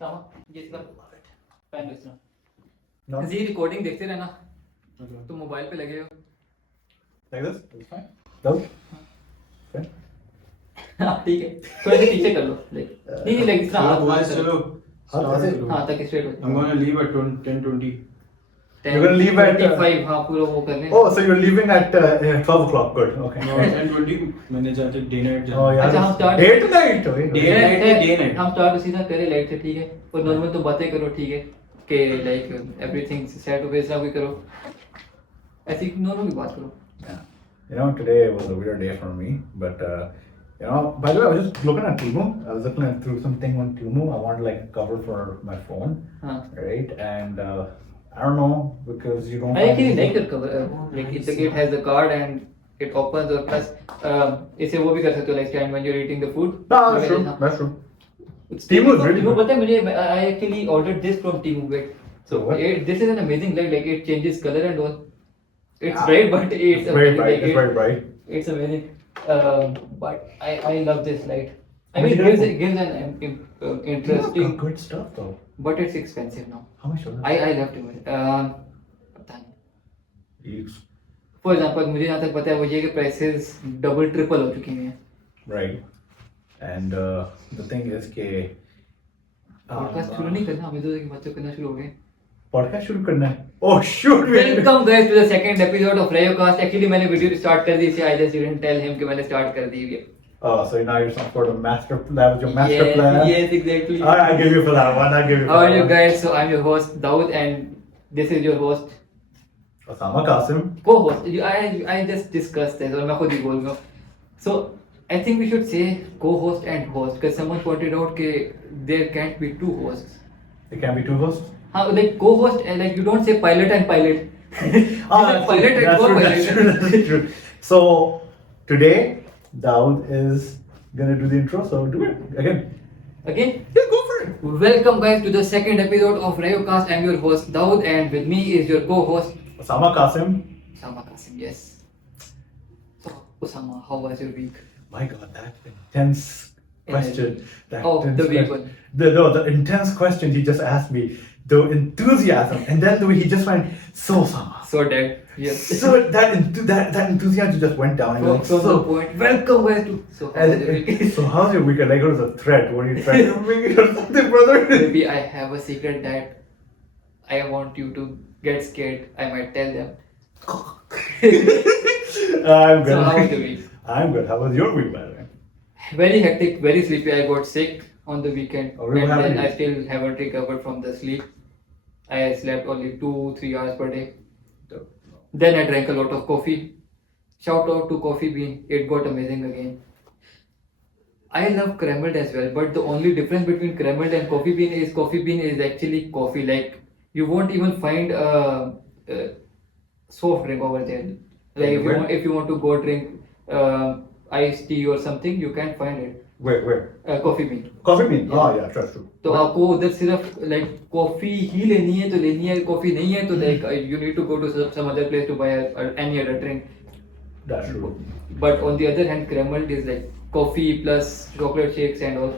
सामा ये इसका पेन बेचना No. जी रिकॉर्डिंग देखते रहना Okay. तो मोबाइल पे लगे हो Like this? It's fine. Dope. Okay. हाँ ठीक है थोड़े से पीछे कर लो नहीं नहीं लाइक इस तरह हाथ boys, करो। चलो हाँ, start ऐसे? करो. हाँ तक स्ट्रेट हो I'm gonna leave at 10:20. You're gonna leave at, 25 हाँ पूरा वो कर लें Oh, so you're leaving at 12 o'clock. Good. Okay. No, 10:20. मैंने जाके day night Oh, yeah. अच्छा, हम start- Day to night. Okay. Day night है, day night. हम स्टार्ट सीधा करें लाइट से ठीक है और नॉर्मल तो बातें करो ठीक है कि लाइक एवरीथिंग सेट हो गया इस तरह कोई करो ऐसी नॉर्मली बात करो Yeah. You know, today was a weird day for me, but you know, by the way, I was just looking at Temu. I was looking at through something on Temu. I wanted like a cover for my phone, हाँ right? And I don't know because you don't. I actually like your cover like it has the card and it opens or plus इसे वो भी कर सकते हो like stand when you're eating the food No, that's true. That's true. Temu is really Temu good. पता है मुझे I actually ordered this from Temu wait so What? this is an amazing like it changes color and all it's Yeah. bright but it's It's very amazing, bright. like, It's very bright. It's amazing. But I love this light. I How mean, much it gives an interesting, Good stuff though. but it's expensive now. How much was that? I love to it. पता नहीं. It's For example, मुझे यहाँ तक पता है वो ये कि prices double triple हो चुकी हैं. right. And the thing is कि Podcast शुरू नहीं करना हमें तो देखिए बातें करना शुरू हो गए. podcast शुरू करना है. Oh shoot! Welcome guys to the second episode of Rayocast. Actually मैंने वीडियो स्टार्ट कर दी थी. I just didn't tell him कि मैंने स्टार्ट कर दी है. Oh, so now you're some sort of master. That was your master Yes, plan. yes, exactly. All right, I give you for that one. I give you. For How are that you one. guys? So I'm your host Daud and this is your host. Osama Qasim. Co-host. I just discussed this और मैं खुद ही बोल रहा हूँ. So I think we should say co-host and host because someone pointed out कि there can't be two hosts. There can be two hosts. हाँ like co-host and like you don't say pilot and pilot. That's pilot true, and that's true, co-pilot. that's true, that's true. So today, Daud is gonna do the intro. So do it again. Again, Yeah, go for it. welcome guys to the second episode of Rayocast. I'm your host Daud and with me is your co-host Osama Qasim. Usama Qasim. Yes. So Usama, how was your week? My God, that intense question. That Oh, intense the big question. one. The intense question he just asked me. The enthusiasm, and then the way he just went, so Osama. So dead. Yes. So that enthusiasm just went down. And From, like, from so, the point. Welcome guys to. So how was your week? so how's your weekend? Like, what is a threat? What are you trying to make it or something, brother? Maybe I have a secret that I want you to get scared. I might tell them. I'm good. So how was your week? I'm good. How was your week, by the way? Very hectic, very sleepy. I got sick on the weekend, Oh, really? and What then happened? I still haven't recovered from the sleep. I slept only 2-3 hours per day. Then I drank a lot of coffee. Shout out to Coffee Bean. It got amazing again. I love Cremant as well, but the only difference between Cremant and Coffee Bean is actually coffee. Like you won't even find a soft drink over there. Like if you want to go drink iced tea or something, you can't find it. Where? Coffee Bean. Coffee bean? Yeah. Oh, yeah, true. तो आपको उधर सिर्फ like coffee ही लेनी है तो लेनी है coffee नहीं है तो like you need to go to some other place to buy any other drink. That's true. But on the other hand, Cremant is like coffee plus chocolate shakes and all.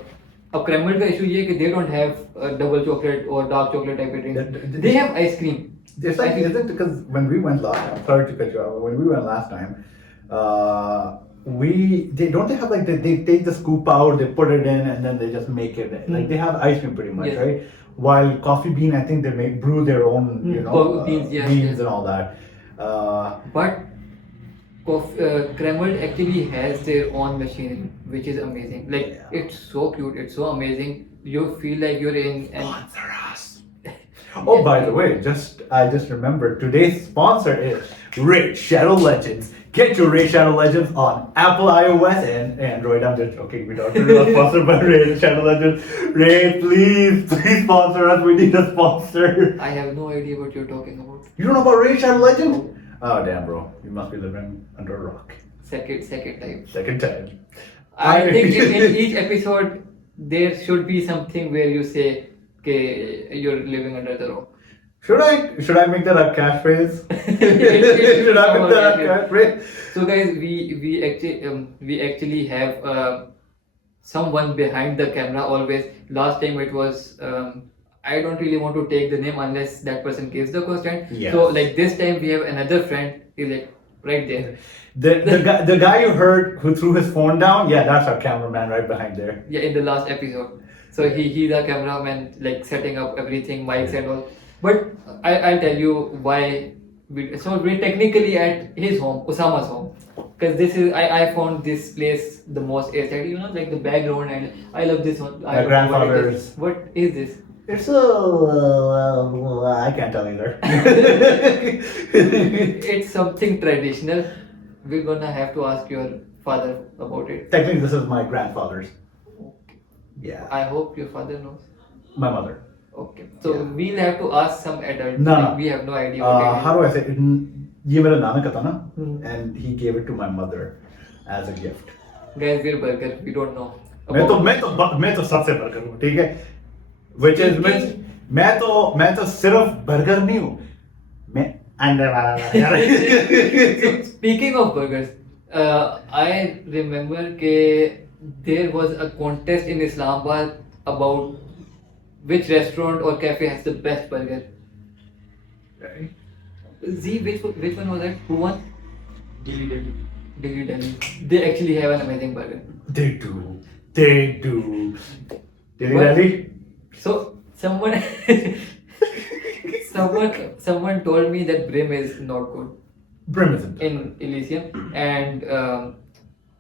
अब Cremant का issue ये है कि they don't have double chocolate or dark chocolate type of drink. They have ice cream. It's like, isn't because when we went last time, sorry to cut you off, when we went last time, they have like they take the scoop out, they put it in, and then they just make it like they have ice cream pretty much, Yes. right? While Coffee Bean, I think they brew their own, you know, Beans, yes, beans yes. and all that. But Cremant actually has their own machine, which is amazing. Like Yeah. it's so cute, it's so amazing. You feel like you're in an Sponsor us. Oh, by the way, I just remembered today's sponsor is Raid Shadow Legends. Get your Raid Shadow Legends on Apple iOS and Android. I'm just joking. We're not sponsored by Raid Shadow Legends. Raid, please sponsor us. We need a sponsor. I have no idea what you're talking about. You don't know about Raid Shadow Legends? Oh damn, bro. You must be living under a rock. Second time. Second time. I think in each episode there should be something where you say okay, you're living under the rock. Should I make that a catchphrase? Should I make that a catchphrase? So guys, we actually have someone behind the camera always. Last time it was I don't really want to take the name unless that person gives the question. Yes. So like this time we have another friend. He's like right there. The guy you heard who threw his phone down, yeah, that's our cameraman right behind there. Yeah, in the last episode. So he's a cameraman, like setting up everything, mics and all. But I'll tell you why. We're technically at his home, Osama's home, because this is I found this place the most aesthetic. You know, like the background, and I love this one. I My don't know what it grandfather's. is. What is this? It's I can't tell either. It's something traditional. We're gonna have to ask your father about it. Technically, this is my grandfather's. Yeah, I hope your father knows. my mother. Okay, so Yeah. we'll have to ask some adult. No, like, no. we have no idea what it is. How do I say it? ये मेरा नाना का था ना, Hmm. and he gave it to my mother as a gift. Guys, we're burger. We don't know. मैं तो सबसे burger हूँ, ठीक है? Which मैं तो सिर्फ बर्गर नहीं हूँ, मैं अंडे वाला यार. Speaking of burgers, I remember that there was a contest in Islamabad about which restaurant or cafe has the best burger. Z, which one was that? Who won? Delhi. Delhi Delhi. They actually have an amazing burger. They do. Dilly What? dally. So someone someone told me that Brim is not good Brim isn't. in Elysium, and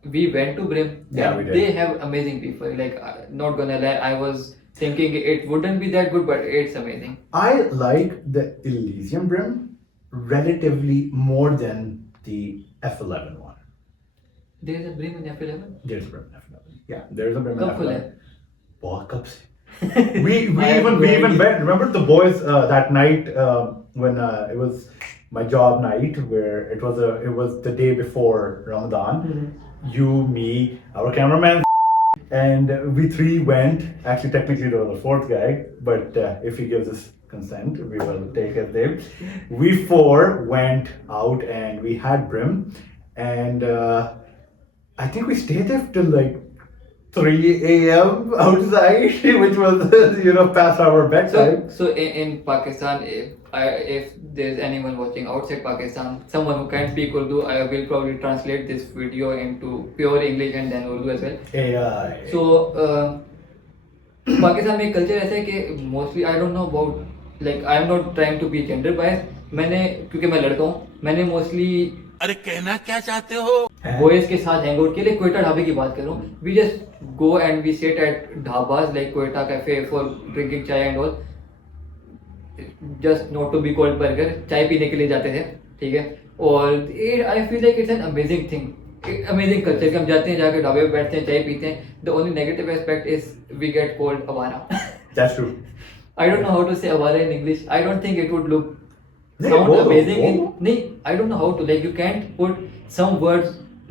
we went to Brim. Yeah, and we did. They have amazing people. Like not gonna lie, I was thinking it wouldn't be that good, but it's amazing. I like the Elysium Brim relatively more than the F11 one. There's a Brim in F11. There's a Brim in F11. Yeah, there's a Brim in कब खुला F11. है? बहुत कब से? we I have no even idea. went. Remember the boys that night when it was my job night, where it was the day before Ramadan. You, me, our cameraman, and we three went. Actually, technically there was a fourth guy, but if he gives us consent, we will take his name. We four went out and we had Brim, and I think we stayed there till like 3 a.m. outside, which was past our bedtime. So in Pakistan, if there's anyone watching outside Pakistan, someone who can speak Urdu, I will probably translate this video into pure English and then Urdu as well. AI. So Pakistan में culture ऐसा है कि mostly I don't know about like I am not trying to be gender bias मैंने क्योंकि मैं लड़का हूँ मैंने मोस्टली अरे कहना क्या चाहते हो बॉयज के साथ हैंग आउट के लिए कोयटा ढाबे की बात करूँ we just go and we sit at dhabas like Quetta cafe for drinking chai and all just not to be called burger चाय पीने के लिए जाते थे ठीक है और I feel like it's an amazing thing amazing culture कि हम जाते हैं जाके ढाबे पे बैठते हैं चाय पीते हैं the only negative aspect is we get called awara That's true. I don't know how to say awara in English. I don't think it would look नहीं, sound बोलो, amazing. बोलो. नहीं, I don't know how to. Like you can't put some words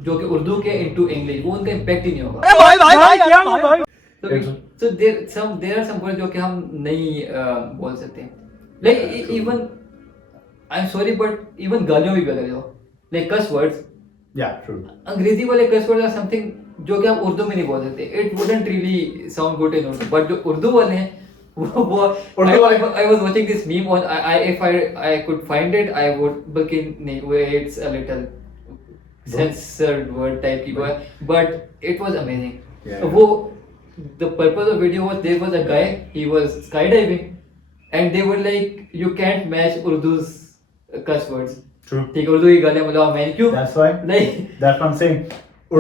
जो कि उर्दू के into English. वो उनका impact ही नहीं होगा. So, so there are some words जो कि हम नहीं बोल सकते. Like even I'm sorry but even गालियों भी बदल जाओ. Like cuss words. Yeah, true. अंग्रेजी वाले cuss words are something जो कि आप उर्दू में नहीं बोल सकते. It wouldn't really sound good in Urdu. But जो उर्दू वाले हैं I was watching this meme on if I could find it I would बल्कि नहीं it's a little censored word type की बात but it was amazing Yeah. वो the purpose of video was there was a guy he was skydiving and they were like you can't match Urdu's cuss words True. ठीक है उर्दू की गालियाँ मतलब मैं क्यों That's why. like That's what I'm saying.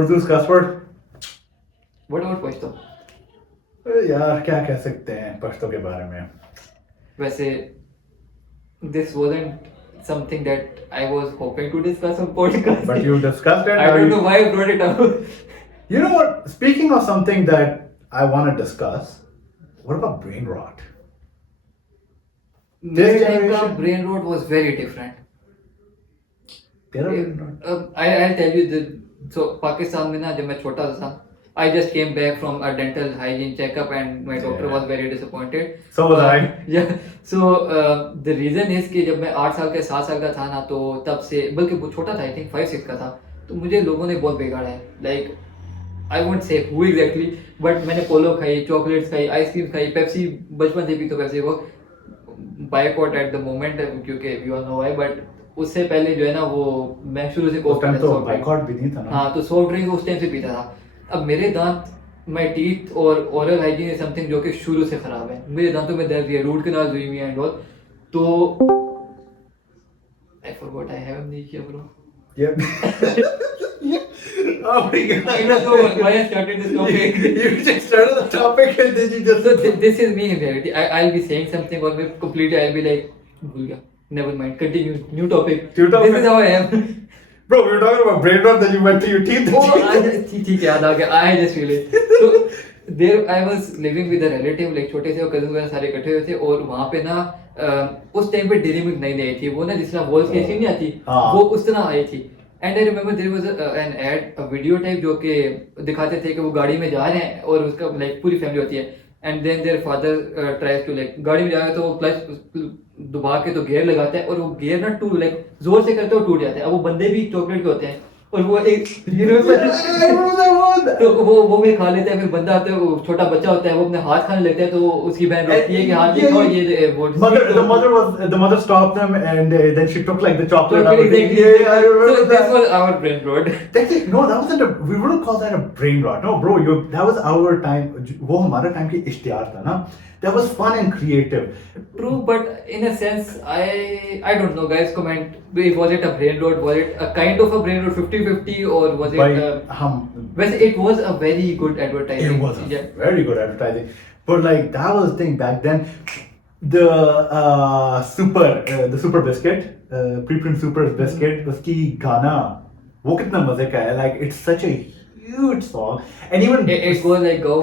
Urdu's cuss word. what about Pashto यार क्या कह सकते हैं पश्तो के बारे में वैसे this wasn't something that I was hoping to discuss on podcast. But you discussed it. I now don't you- know why I brought it up. You know what? Speaking of something that I want to discuss, what about brain rot? This time generation- का brain rot was very different. तेरा brain rot? I'll tell you so Pakistan में ना जब मैं छोटा था I just came back from a dental hygiene checkup and my doctor Yeah. was very disappointed. So was I. Yeah. So the reason is कि जब मैं 8 साल का 7 साल का था ना तो तब से बल्कि वो छोटा था I think 5-6 का था तो मुझे लोगों ने बहुत बिगाड़ा है like I won't say who exactly, but मैंने पोलो खाई, चॉकलेट्स खाई, आइसक्रीम खाई, पेप्सी बचपन से भी तो पेप्सी को बायकॉट एट द मोमेंट क्योंकि you all know why, but उससे पहले जो है ना वो मैं शुरू से उस कोक टाइम पीता तो था, बाइकआउट भी नहीं था ना। हाँ तो सॉफ्ट ड्रिंक उस टाइम से पीता था। अब मेरे दांत, माय टीथ और ओरल हाइजीन इज समथिंग जो कि शुरू से खराब है, मेरे दांतों में दर्द है, रूट कैनाल हुई हुई है एंड ऑल, तो I forgot I have amnesia bro. Yep. Oh my god. I don't know why I started this topic. You just started the topic and then you just. So this is me in reality. I'll be saying something or maybe completely I'll be like, भूल गया, never mind, continue, new topic. New topic. This is how I am. Bro, we were talking about brain rot, then you went to your teeth. ठीक है, याद आ गया, I just feel it. So there I was living with a relative, like छोटे से cousin वगैरह सारे इकट्ठे हुए थे, और वहाँ पे ना उस टाइम पे डेयरी मिल्क नहीं आई थी, वो ना जिस तरह वॉल्स की नहीं आती, हाँ। वो उस तरह आई थी। And I remember there was an ad, video type जो कि दिखाते थे कि वो गाड़ी में जा रहे हैं और उसका लाइक पूरी फैमिली होती है, and then their father tries to like गाड़ी में जा रहे हैं तो वो क्लच दबा के तो गियर लगाता है, और वो गियर ना टूट लाइक जोर से करते हो टूट जाता है। अब वो बंदे भी चॉकलेट के होते हैं और वो एक तो वो भी खा लेता है, फिर बंदा आता है, वो छोटा बच्चा होता है, वो अपने हाथ खाने लगता है, तो उसकी बहन रोकती है कि हाथ ये खाओ, ये वो The mother stopped them and then she took like the chocolate. So out of it. Yeah, I remember this that. was our brain rot. That's it. No, that wasn't a. We wouldn't call that a brain rot. No, bro, that was our time. वो हमारा time की इश्तिहार था ना. That was fun and creative. True, but in a sense, I don't know, guys. Comment. Was it a brain rot? Was it a kind of a brain rot, 50-50, or was it? Well, it was a very good advertising. It was a very good advertising. But like that was the thing back then. The super biscuit, pre-print super biscuit, उसकी गाना वो कितना मजे का है. Like it's such a huge song, and even it goes like go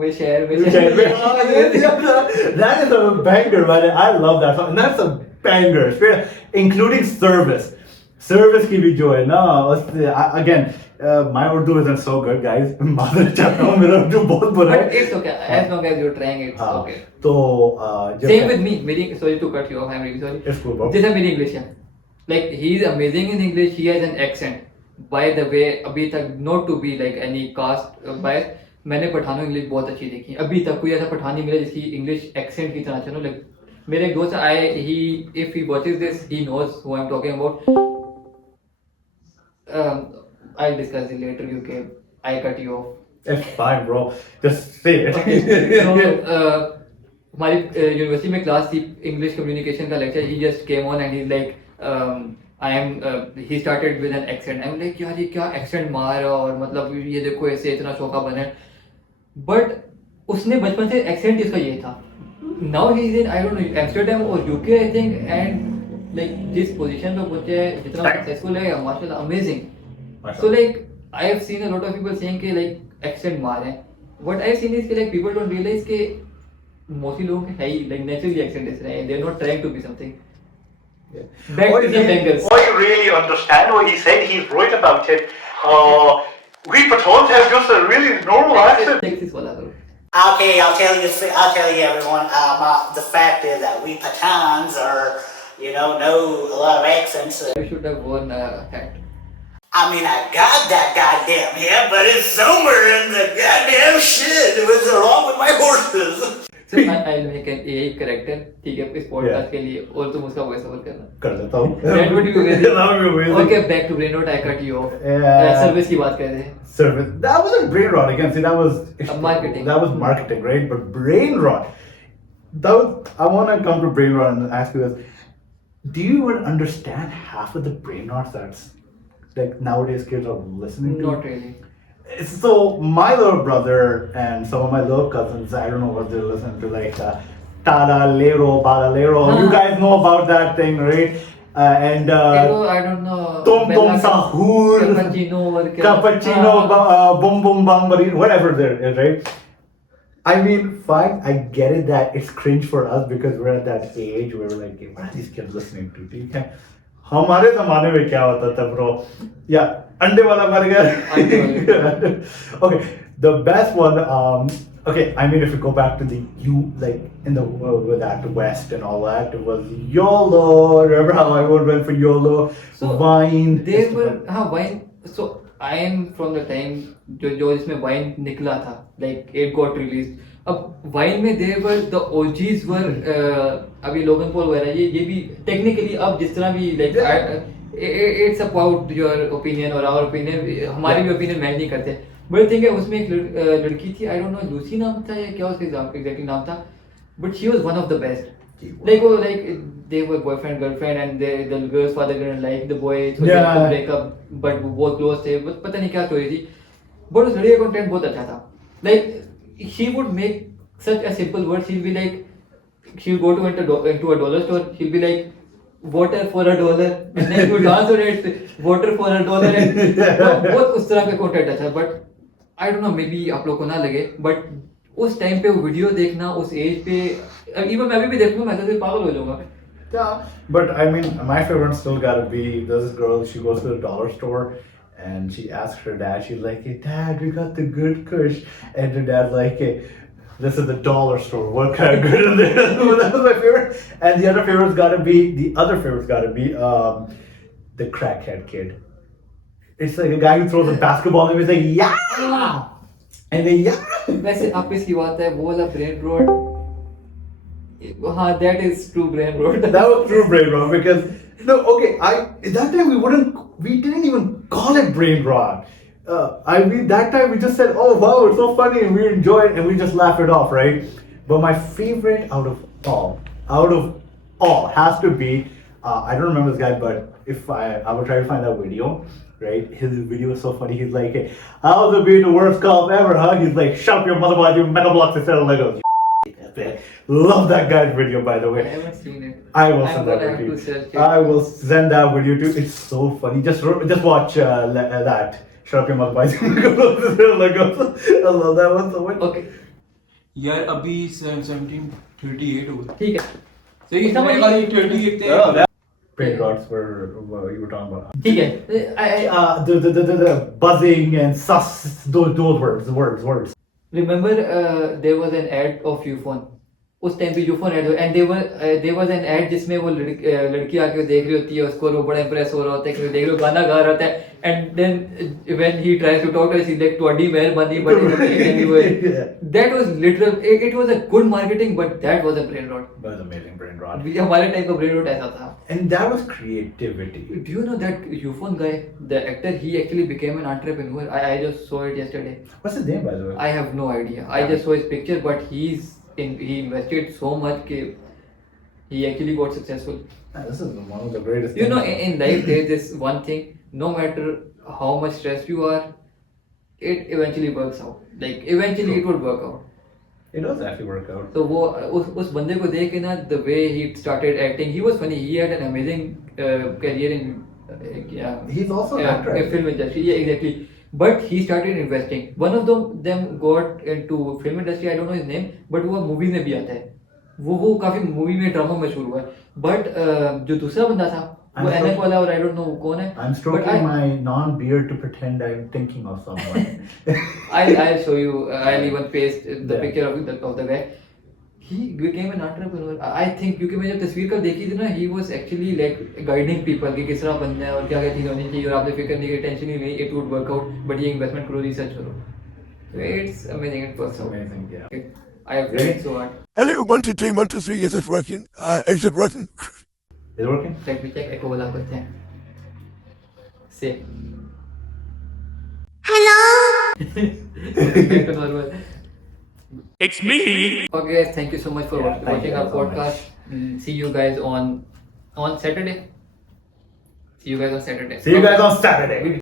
me share me that is a banger, man. I love that song, and that's a banger, including service की भी जो है ना. Again, my Urdu isn't so good, guys. मादर चाहता हूँ, मेरा उर्दू बहुत बुरा है. But it's okay, as long as you're trying, it's okay. तो same with me. मेरी, sorry to cut you off, I'm really sorry. It's cool, bro. जैसा मेरी English है, like he is amazing in English. He has an accent. By the way, अभी तक not to be like any caste bias, मैंने पठानो English बहुत अच्छी देखी. अभी तक कोई ऐसा पठान नहीं मिला जिसकी इंग्लिश एक्सेंट की तरह चलो. Like मेरे एक दोस्त if he watches this, he knows who I'm talking about. I'll discuss it later. Okay, I cut you off. It's fine, bro. Just say it. So, हमारी यूनिवर्सिटी में क्लास थी, English communication का lecture. He just came on and he like he started with an accent. I'm like यार ये क्या accent मार रहा, और मतलब ये देखो ऐसे इतना शौका बने. But उसने बचपन से accent इसका ये था. Now he is in I don't know Amsterdam or UK I think, and like जिस position पे पहुंचे है, जितना successful है, माशाल्लाह amazing. So like I have seen a lot of people saying कि like accent मार है. What I have seen is कि like people don't realize कि mostly लोग है ही like naturally accent इस रहे हैं. They're not trying to be something. Back to the bangers. I really understand what he said. He's right about it. We Pathans have just a really normal accent. Texas वाला करो. Okay, I'll tell you everyone. The fact is that we Pathans are, know a lot of accents. You should have worn a hat. I mean, I got that goddamn hat, but it's somewhere in the goddamn shit. It was along with my horses. So I'll make an AI character, ठीक है, इस podcast के लिए, और तुम उसका voice over करना. कर लेता हूँ. That would be amazing. That would be amazing. Okay, back to brain rot. I cut you off. Service की बात कर रहे हैं. Service. That wasn't brain rot again. See, that was Marketing. That was marketing, right? But brain rot. I want to come to brain rot and ask you this: do you even understand half of the brain rot that's like nowadays kids are listening to? Not really. So my little brother and some of my little cousins, I don't know what they're listening to, like Talalero, Balalero. You guys know about that thing, right? And I don't know. Tom Tom Sahur, Cappuccino, Boom Boom Bambarin, whatever there is, right? I mean, fine, I get it that it's cringe for us because we're at that age where we're like, what are these kids listening to? ठीक है, हमारे ज़माने में क्या होता था, bro? Yeah, अंडे वाला burger. Okay, the best one. Okay, I mean, if you go back to like in the that West and all that, it was YOLO. Remember how I went for YOLO? So Vine. They were Vine. So I am from the time जो इसमें wine निकला था, like it got released. अब wine में they were the OGs were अभी Logan Paul वगैरह ये भी technically अब जिस तरह भी like it's about your opinion और our opinion, हमारी भी opinion मैच नहीं करते. But थिंक है उसमें एक लड़की थी, I don't know लूसी नाम था या क्या उसका exactly नाम था, but she was one of the best. Like they were boyfriend girlfriend and the girl's father didn't like the boy, so they had to break up, but वो बहुत close थे, but पता नहीं क्या story थी, but उस लड़की का content बहुत अच्छा था. Like she would make such a simple word. She'll be like, she'll go into a dollar store, she'll be like water for $1 and then you dance on it, water for $1 and बहुत उस तरह का content अच्छा. But I don't know, maybe आप लोग को ना लगे, but उस टाइम पे वो वीडियो देखना उस एज पे, इवन मैं भी देखूंगा मैं तो पागल हो जाऊंगा. Yeah, but I mean, my favorite still gotta be there's this girl. She goes to the dollar store and she asks her dad. She's like, "Hey, Dad, we got the good Kush," and her dad's like, "Hey, this is the dollar store. What kind of good is there?" That was my favorite. And the other favorite's gotta be the crackhead kid. It's like a guy who throws a basketball and he's like, "Yeah," and then yeah. वैसे आप इसकी बात है वो वाला brain road, हाँ that is true brain rot. That was true brain rot because no, okay, at that time we didn't even call it brain rot. That time we just said, oh wow, it's so funny and we enjoy it and we just laugh it off, right? But my favorite out of all has to be I don't remember this guy, but if I will try to find that video. Right, his video is so funny. He's like, hey, how's it been the worst call ever, huh? He's like, shut up your mother while you Mega Bloks instead of Legos. Love that guy's video, by the way. I haven't seen it. I will send that video. I will send that video too. It's so funny. Just watch that. Shut up your mother while you Mega Bloks instead of Legos. I love that one so much. Okay. यार अभी 17:38 हो गए. ठीक है. So ये समझ वाली 38 थे. Oh, brain rots were you were talking about. ठीक है. The buzzing and sus, those words. Remember there was an ad of Ufone. उस टाइम पे Ufone ad and there was an ad जिसमें वो लड़की आके देख रही होती है उसको, वो बड़ा इंप्रेस हो रहा होता है कि देख लो गाना गा रहा होता है and then when he tries to talk to see like ਤੁਹਾਡੀ ਮਿਹਰਬਾਨੀ but that was literal, it was a good marketing but that was a brain rot. That was amazing brain rot. हमारे टाइम का brain rot ऐसा था. And that was creativity. Do you know that Ufone guy, the actor, he actually became an entrepreneur. I just saw it yesterday. What's his name, by the way? I have no idea. I just saw his picture, but he invested so much that he actually got successful. This is one of the greatest. You know, things. in life there's this one thing. No matter how much stressed you are, it eventually works out. Like eventually it would work out. It does actually work out. तो वो उस बंदे को देख के ना, the way he started acting, he was funny. He had an amazing career in He's also an actor. film industry. Yeah, exactly. But he started investing. One of them got into film industry. I don't know his name, but वो movie में भी आता है. वो काफी movie में drama मशहूर हुआ है. But जो दूसरा बंदा था वो एनएफ वाला, और I don't know वो कौन है. I'm stroking my non-beard to pretend I'm thinking of someone. I'll show you. I'll even paste the picture of the guy. He became an entrepreneur. I think क्योंकि मैं जब तस्वीर कल देखी थी ना, he was actually like guiding people कि किस तरह बनना है और क्या क्या चीज़ होनी चाहिए, और आपने फिक्र नहीं की, टेंशन ही नहीं, it would work out. But ये investment करो, research करो. So it's amazing. It works out. Amazing, yeah. I have tried so hard. Hello, 1 2 3 1 2 3. Is it working? Is it working? Is it working? Let me check. Echo वाला करते हैं. Say. Hello. Back to normal. It's me. Okay, guys, thank you so much for Yeah, thank watching you our so podcast. See you guys on Saturday. See you guys on Saturday. See you guys on Saturday.